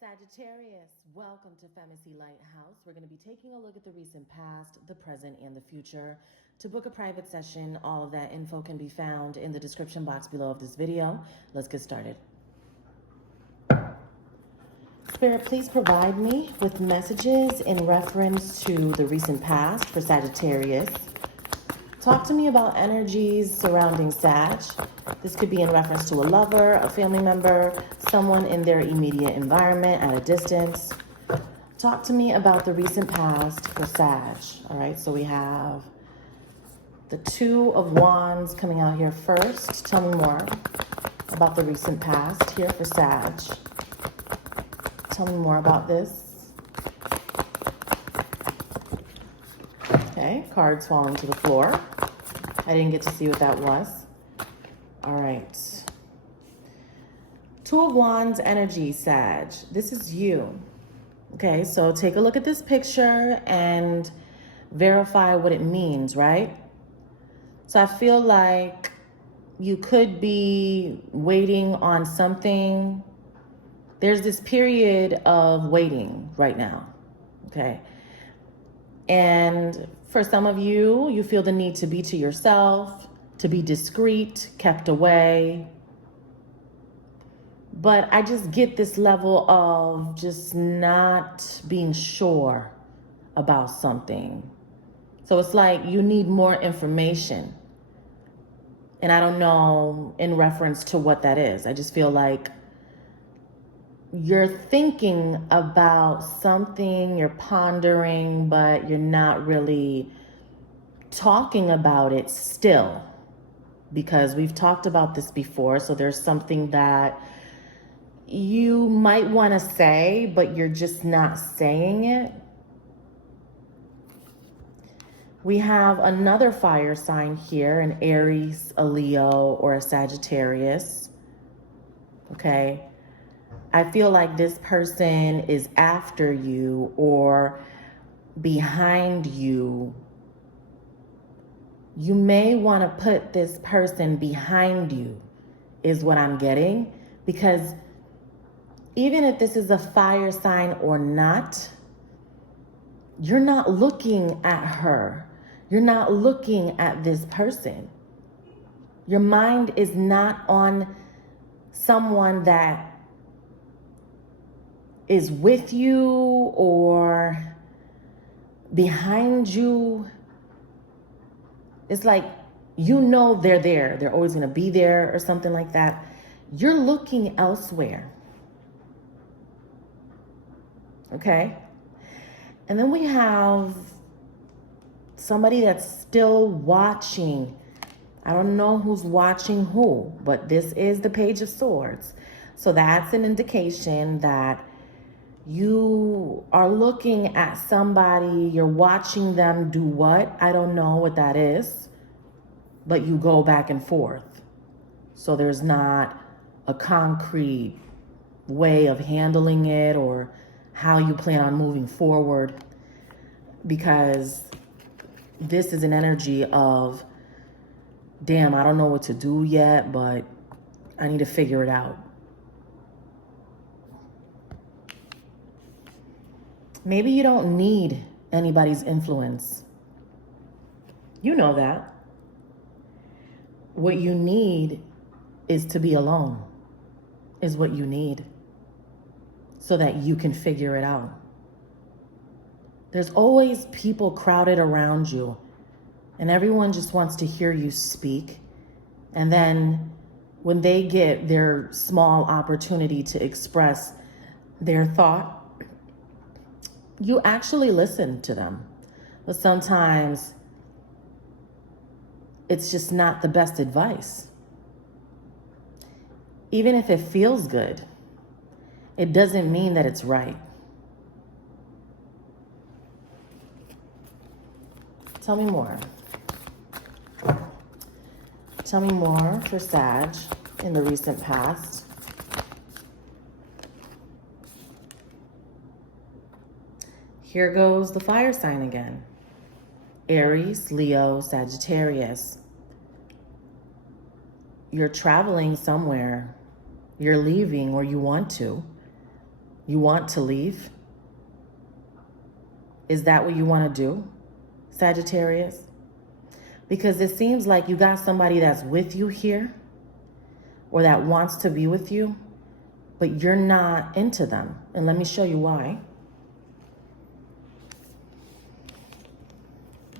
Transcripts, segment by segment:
Sagittarius, welcome to FemacyLightHouse. We're going to be taking a look at the recent past, the present, and the future. To book a private session, all of that info can be found in the description box below of this video. Let's get started. Spirit, please provide me with messages in reference to the recent past for Sagittarius. Talk to me about energies surrounding Sag. This could be in reference to a lover, a family member, someone in their immediate environment at a distance. Talk to me about the recent past for Sag. All right, so we have the Two of Wands coming out here first. Tell me more about the recent past here for Sag. Tell me more about this. Okay, cards falling to the floor. I didn't get to see what that was. All right. Two of Wands energy, Sag. This is you. Okay, so take a look at this picture and verify what it means, right? So I feel like you could be waiting on something. There's this period of waiting right now, okay? And for some of you, you feel the need to be to yourself, to be discreet, kept away. But I just get this level of just not being sure about something. So it's like you need more information. And I don't know in reference to what that is. I just feel like you're thinking about something, you're pondering, but you're not really talking about it still, because we've talked about this before. So there's something that you might want to say, but you're just not saying it. We have another fire sign here, an Aries, a Leo, or a Sagittarius. Okay. I feel like this person is after you or behind you. You may want to put this person behind you, is what I'm getting. Because even if this is a fire sign or not, you're not looking at her. You're not looking at this person. Your mind is not on someone that is with you or behind you. It's like, you know they're there. They're always going to be there or something like that. You're looking elsewhere. Okay? And then we have somebody that's still watching. I don't know who's watching who, but this is the Page of Swords. So that's an indication that you are looking at somebody, you're watching them do what? I don't know what that is, but you go back and forth. So there's not a concrete way of handling it or how you plan on moving forward, because this is an energy of, damn, I don't know what to do yet, but I need to figure it out. Maybe you don't need anybody's influence. You know that. What you need is to be alone, is what you need, so that you can figure it out. There's always people crowded around you, and everyone just wants to hear you speak. And then when they get their small opportunity to express their thought, you actually listen to them. But sometimes it's just not the best advice. Even if it feels good, it doesn't mean that it's right. Tell me more. Tell me more for Sag in the recent past. Here goes the fire sign again. Aries, Leo, Sagittarius. You're traveling somewhere. You're leaving, or you want to. You want to leave? Is that what you want to do, Sagittarius? Because it seems like you got somebody that's with you here or that wants to be with you, but you're not into them. And let me show you why.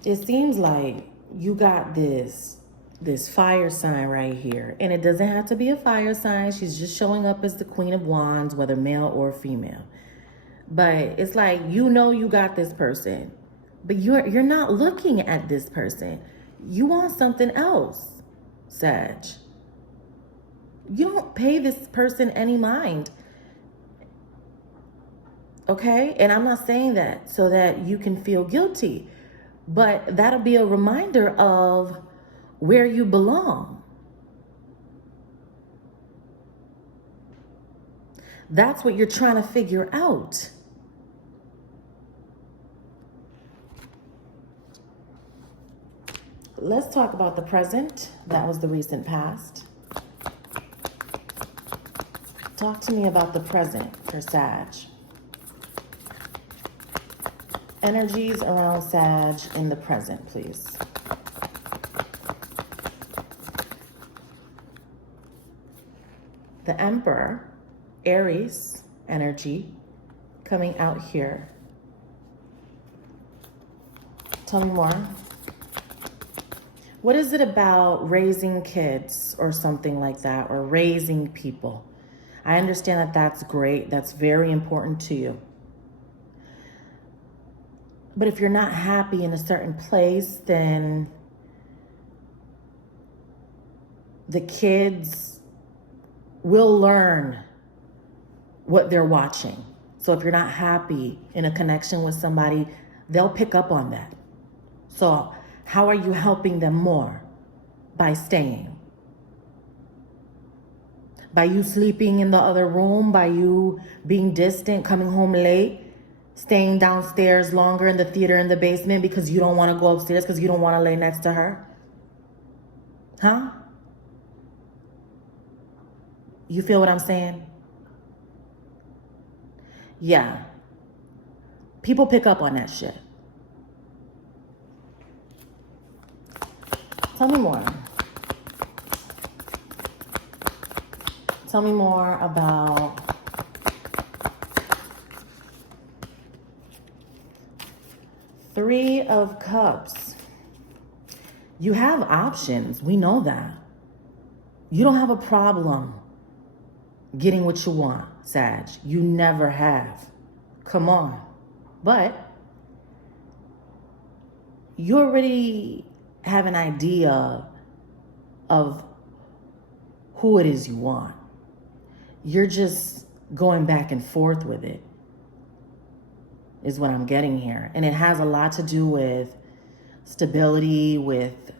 It seems like you got this fire sign right here. And it doesn't have to be a fire sign. She's just showing up as the Queen of Wands, whether male or female. But it's like, you know, you got this person, but you're not looking at this person. You want something else, Sag. You don't pay this person any mind. Okay? And I'm not saying that so that you can feel guilty, but that'll be a reminder of where you belong. That's what you're trying to figure out. Let's talk about the present. That was the recent past. Talk to me about the present for Sag. Energies around Sag in the present, please. The Emperor, Aries energy coming out here. Tell me more. What is it about raising kids or something like that, or raising people? I understand that that's great. That's very important to you. But if you're not happy in a certain place, then the kids will learn what they're watching. So if you're not happy in a connection with somebody, they'll pick up on that. So how are you helping them more? By staying. By you sleeping in the other room, by you being distant, coming home late, staying downstairs longer in the theater in the basement because you don't want to go upstairs because you don't want to lay next to her? Huh? You feel what I'm saying? Yeah. People pick up on that shit. Tell me more. Tell me more about Three of Cups. You have options. We know that. You don't have a problem getting what you want, Sag. You never have. Come on. But you already have an idea of who it is you want. You're just going back and forth with it, is what I'm getting here. And it has a lot to do with stability, with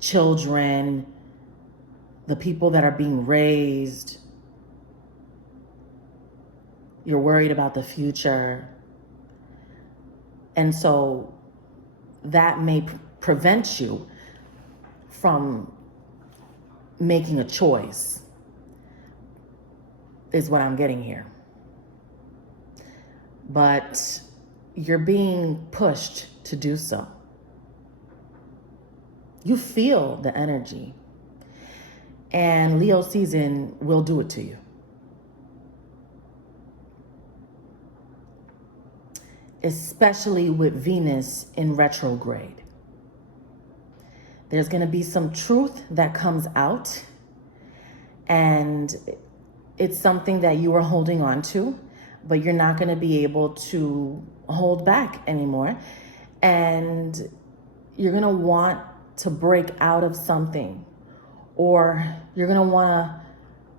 children, the people that are being raised. You're worried about the future. And so that may prevent you from making a choice, is what I'm getting here. But you're being pushed to do so. You feel the energy. And Leo season will do it to you. Especially with Venus in retrograde. There's going to be some truth that comes out, and it's something that you are holding on to, but you're not going to be able to hold back anymore. And you're going to want to break out of something, or you're going to want to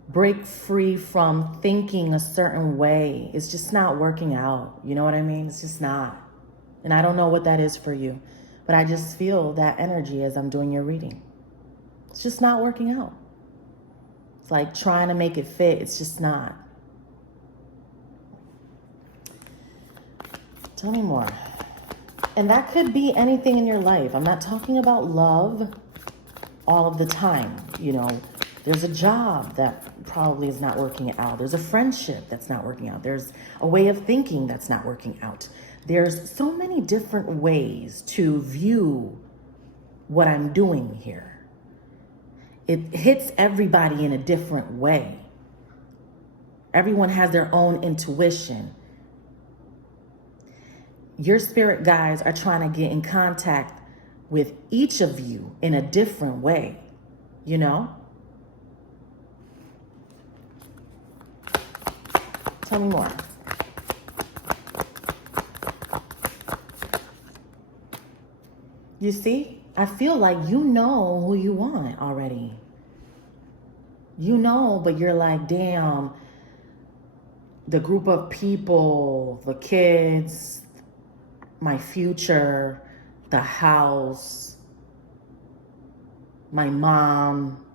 break free from thinking a certain way. It's just not working out. You know what I mean? It's just not. And I don't know what that is for you, but I just feel that energy as I'm doing your reading. It's just not working out. It's like trying to make it fit. It's just not. Tell me more. And that could be anything in your life. I'm not talking about love all of the time, you know. There's a job that probably is not working out. There's a friendship that's not working out. There's a way of thinking that's not working out. There's so many different ways to view what I'm doing here. It hits everybody in a different way. Everyone has their own intuition. Your spirit guides are trying to get in contact with each of you in a different way, you know? Tell me more. You see, I feel like you know who you want already. You know, but you're like, damn, the group of people, the kids, my future, the house, my mom,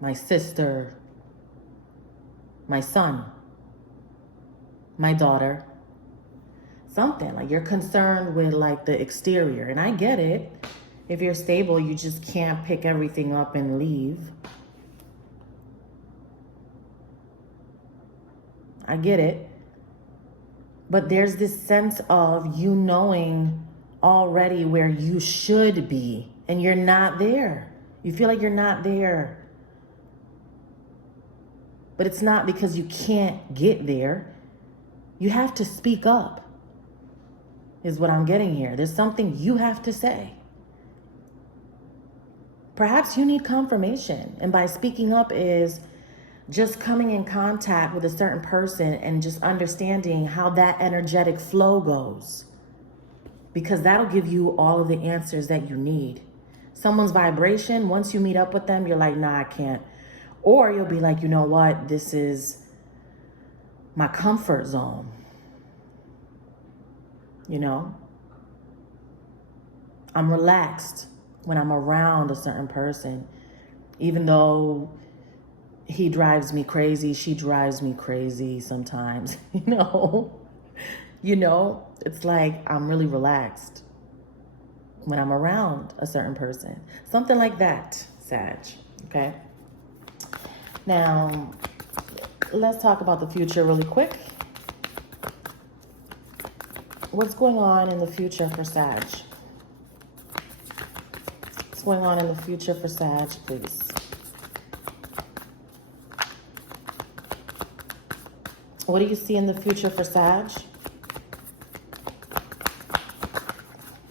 my sister, my son, my daughter. Something like you're concerned with like the exterior. And I get it. If you're stable, you just can't pick everything up and leave. I get it. But there's this sense of you knowing already where you should be and you're not there. You feel like you're not there. But it's not because you can't get there. You have to speak up, is what I'm getting here. There's something you have to say. Perhaps you need confirmation. And by speaking up is just coming in contact with a certain person and just understanding how that energetic flow goes. Because that'll give you all of the answers that you need. Someone's vibration, once you meet up with them, you're like, nah, I can't. Or you'll be like, you know what? This is my comfort zone. You know? I'm relaxed when I'm around a certain person. Even though he drives me crazy, she drives me crazy sometimes, you know? It's like I'm really relaxed when I'm around a certain person. Something like that, Sag, okay? Now, let's talk about the future really quick. What's going on in the future for Sag? What's going on in the future for Sag, please? What do you see in the future for Sag?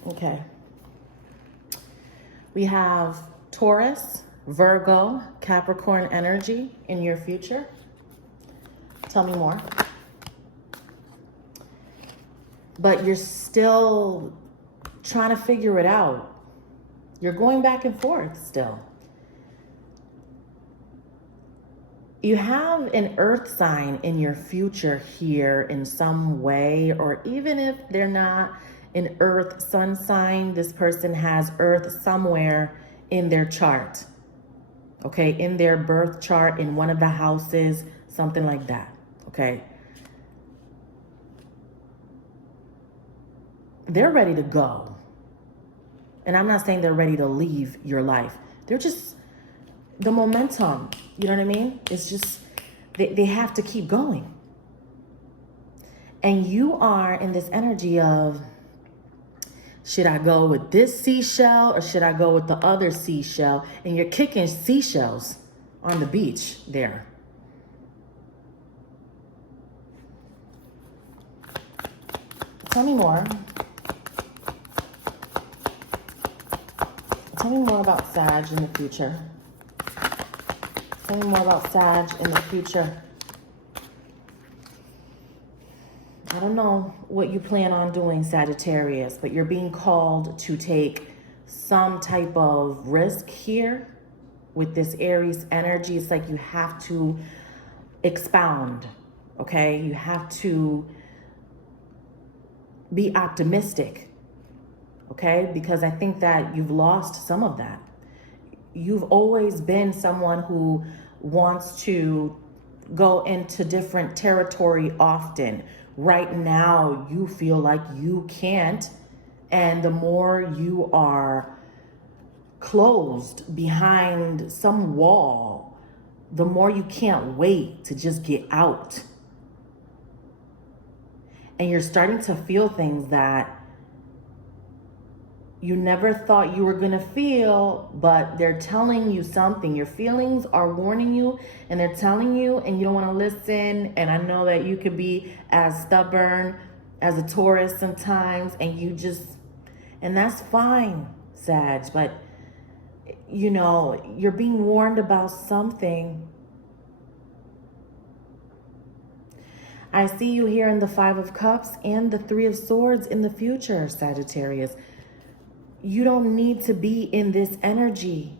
Okay. We have Taurus, Virgo, Capricorn energy in your future. Tell me more. But you're still trying to figure it out. You're going back and forth still. You have an earth sign in your future here in some way, or even if they're not an earth sun sign, this person has earth somewhere in their chart. Okay, in their birth chart, in one of the houses, something like that. Okay. They're ready to go. And I'm not saying they're ready to leave your life. They're just, the momentum, you know what I mean? It's just, they have to keep going. And you are in this energy of, should I go with this seashell or should I go with the other seashell? And you're kicking seashells on the beach there. Tell me more. Tell me more about Sag in the future. Tell me more about Sag in the future. I don't know what you plan on doing, Sagittarius, but you're being called to take some type of risk here with this Aries energy. It's like you have to expound, okay? You have to be optimistic, okay? Because I think that you've lost some of that. You've always been someone who wants to go into different territory often. Right now, you feel like you can't. And the more you are closed behind some wall, the more you can't wait to just get out. And you're starting to feel things that you never thought you were going to feel, but they're telling you something. Your feelings are warning you, and they're telling you, and you don't want to listen. And I know that you could be as stubborn as a Taurus sometimes, and that's fine, Sag, but you know, you're being warned about something. I see you here in the Five of Cups and the Three of Swords in the future, Sagittarius. You don't need to be in this energy.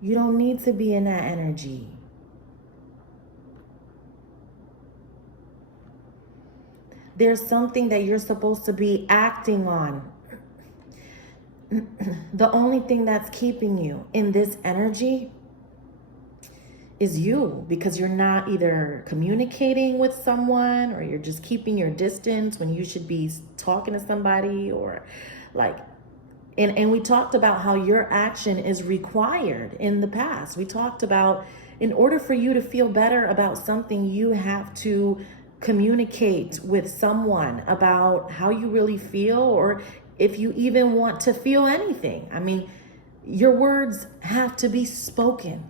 You don't need to be in that energy. There's something that you're supposed to be acting on. The only thing that's keeping you in this energy is you, because you're not either communicating with someone, or you're just keeping your distance when you should be talking to somebody, or like, and we talked about how your action is required in the past. We talked about, in order for you to feel better about something, you have to communicate with someone about how you really feel, or if you even want to feel anything. I mean, your words have to be spoken.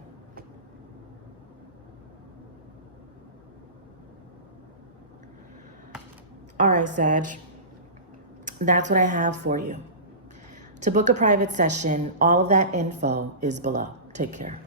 All right, Sag, that's what I have for you. To book a private session, all of that info is below. Take care.